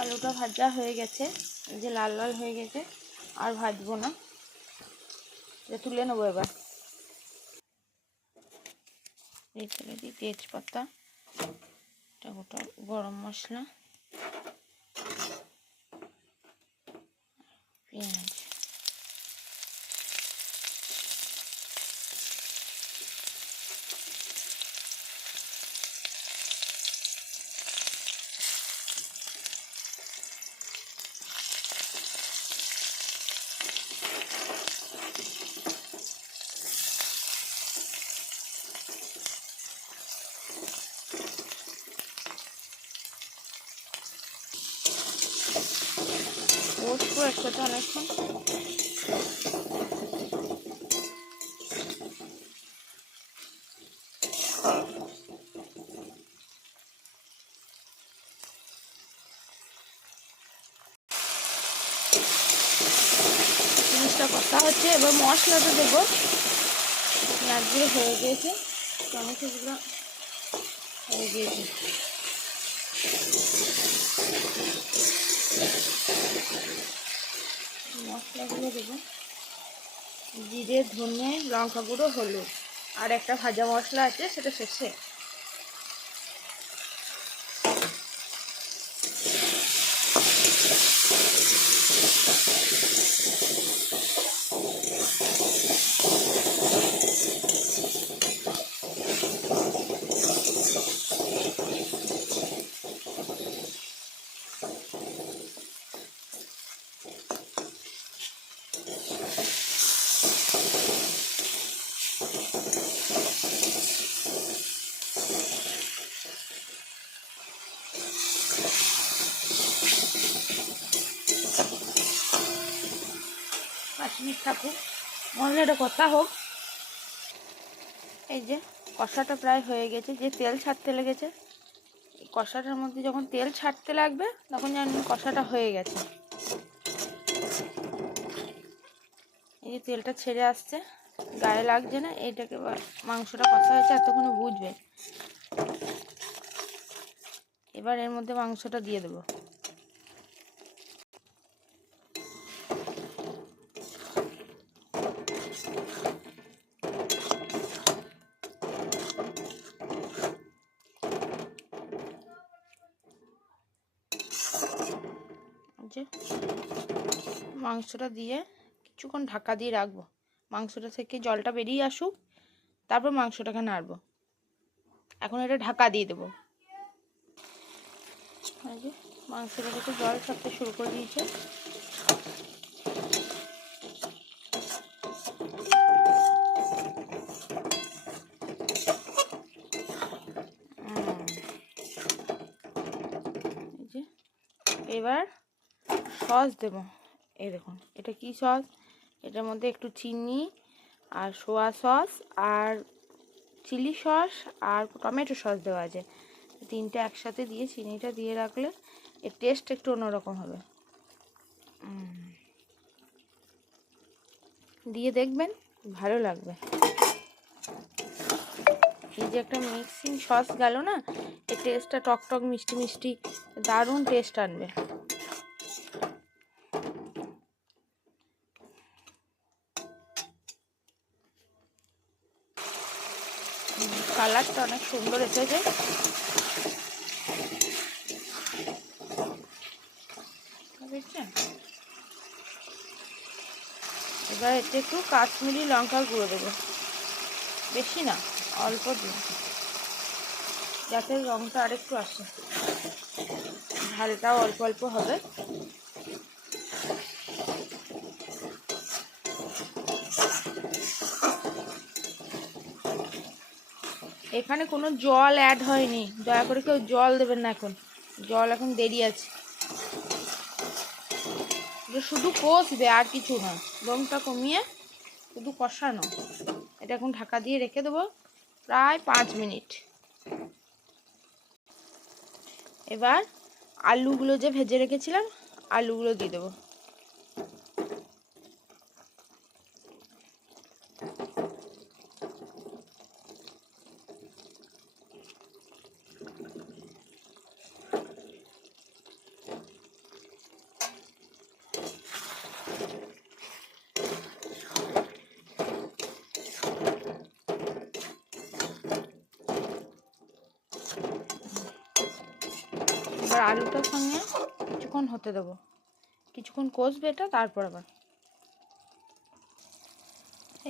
আলুটা ভাজা হয়ে গেছে, যে লাল লাল হয়ে গেছে, আর ভাজবো না, তুলে নেবো। এবার এই তেলে দিই তেজপাতা, গোটা গরম মশলা, পেঁয়াজ, কষবো একসাথে অনেকক্ষণ। জিনিসটা কষা হচ্ছে, এবার মশলাটা দেবো। পেঁয়াজগুলো হয়ে গিয়েছে, টমেটোগুলো হয়ে গিয়েছে, মশলাগুলো দেবো। জিরে, ধনে, লঙ্কা গুঁড়ো, হলুদ, আর একটা ভাজা মশলা আছে, সেটা শেষে। মিনিট থাকুক, মশলাটা কষা হোক। এই যে কষাটা প্রায় হয়ে গেছে, যে তেল ছাড়তে লেগেছে, এই কষাটার মধ্যে যখন তেল ছাড়তে লাগবে তখন জানবেন কষাটা হয়ে গেছে। এই যে তেলটা ছেড়ে আসছে, গায়ে লাগছে না, এইটাকে মাংসটা কষা হয়েছে এতক্ষণে বুঝবে। এবার এর মধ্যে মাংসটা দিয়ে দেবো। মাংসটা দিয়ে কিছুক্ষণ ঢাকা দিয়ে রাখবো, মাংসটা থেকে জলটা বেরিয়ে আসুক, তারপর মাংসটাকে নাড়বো। এখন এটা ঢাকা দিয়ে দেবো। এই যে মাংসটা থেকে জল ছাড়তে শুরু করে দিয়েছে। এই যে এবার সস দেবো। এই দেখুন, এটা কি সস, এটার মধ্যে একটু চিনি আর সোয়া সস আর চিলি সস আর টমেটো সস দেওয়া আছে। তিনটে একসাথে দিয়ে চিনিটা দিয়ে রাখলে এর টেস্ট একটু অন্যরকম হবে। দিয়ে দেখবেন, ভালো লাগবে। এই যে একটা মিক্সিং সস গেল না, এই টেস্টটা টকটক মিষ্টি মিষ্টি দারুণ টেস্ট আনবে। কালারটা অনেক সুন্দর এসেছে। বুঝছেন, এবার এতে একটু কাশ্মীরি লঙ্কার গুঁড়ো দেবো, বেশি না, অল্প দিন, যাতে রঙটা আরেকটু আসে, ঝালটাও অল্প অল্প হবে। এখানে কোনো জল অ্যাড হয়নি, দয়া করে কেউ জল দেবেন না, এখন জল এখন দেরি আছে। শুধু কষবে আর কিছু না, দমটা কমিয়ে শুধু কষানো। এটা এখন ঢাকা দিয়ে রেখে দেবো প্রায় 5 মিনিট। এবার আলুগুলো যে ভেজে রেখেছিলাম আলুগুলো দিয়ে দেবো। এবার আলুটার সঙ্গে কিছুক্ষণ হতে দেবো, কিছুক্ষণ কষবে এটা, তারপর আবার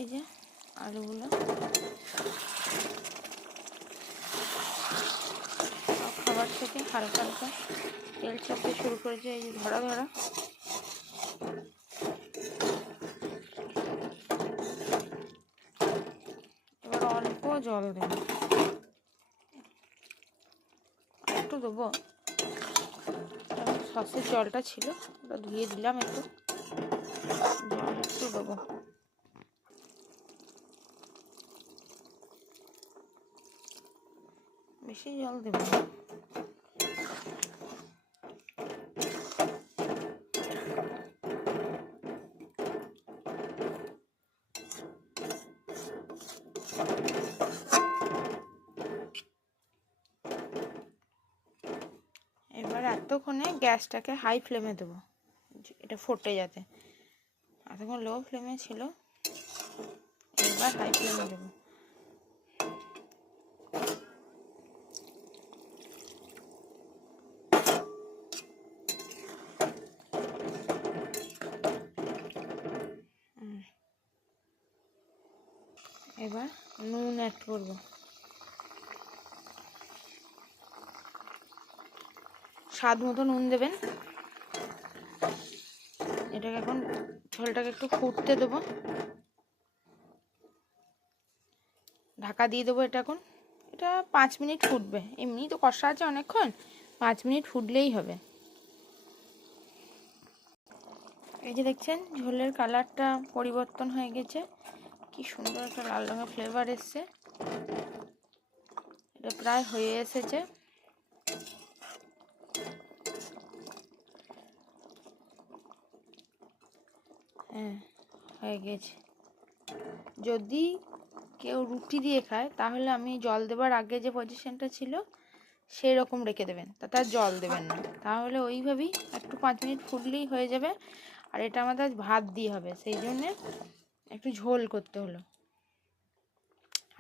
এই যে আলুগুলো খাবার থেকে হালকা হালকা তেল চাপতে শুরু করেছে, এই যে ধরা ধরা। এবার অল্প জল দেব, একটু দেবো, সসের জলটা ছিল ওটা ধুয়ে দিলাম, একটু জল একটু দেবো। বেশি জল দেবো না। এবার এতক্ষণে গ্যাসটাকে হাই ফ্লেমে দেবো, এটা ফোটে যাতে। এতক্ষণ লো ফ্লেমে ছিল, এবার হাই ফ্লেমে দেবো। এবার নুন অ্যাড করব, স্বাদ মতো নুন দেবেন। এটাকে এখন ঝোলটাকে একটু ফুটতে দেবো, ঢাকা দিয়ে দেবো। এটা এখন এটা 5 মিনিট ফুটবে, এমনি তো কষা আছে অনেকক্ষণ, 5 মিনিট ফুটলেই হবে। এই যে দেখছেন ঝোলের কালারটা পরিবর্তন হয়ে গেছে, কি সুন্দর একটা লাল রঙের ফ্লেভার এসছে। এটা প্রায় হয়ে এসেছে। হ্যাঁ হয়ে গেছে। যদি কেউ রুটি দিয়ে খায় তাহলে আমি জল দেবার আগে যে পজিশনটা ছিল সেই রকম রেখে দেবেন, তাতে আর জল দেবেন না, তাহলে ওইভাবেই একটু 5 মিনিট ফুটলেই হয়ে যাবে। আর এটা আমাদের ভাত দিয়ে হবে, সেই জন্যে একটু ঝোল করতে হলো।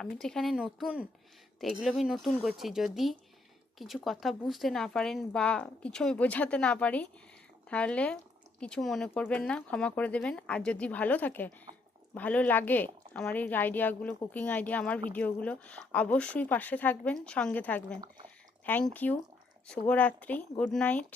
আমি তো এখানে নতুন, তো এগুলো আমি নতুন করছি। যদি কিছু কথা বুঝতে না পারেন বা কিছু আমি বোঝাতে না পারি তাহলে কিছু মনে করবেন না, ক্ষমা করে দেবেন। আর যদি ভালো থাকে, ভালো লাগে আমার এই আইডিয়াগুলো, কুকিং আইডিয়া, আমার ভিডিওগুলো, অবশ্যই পাশে থাকবেন, সঙ্গে থাকবেন। Thank you. শুভরাত্রি, গুড নাইট।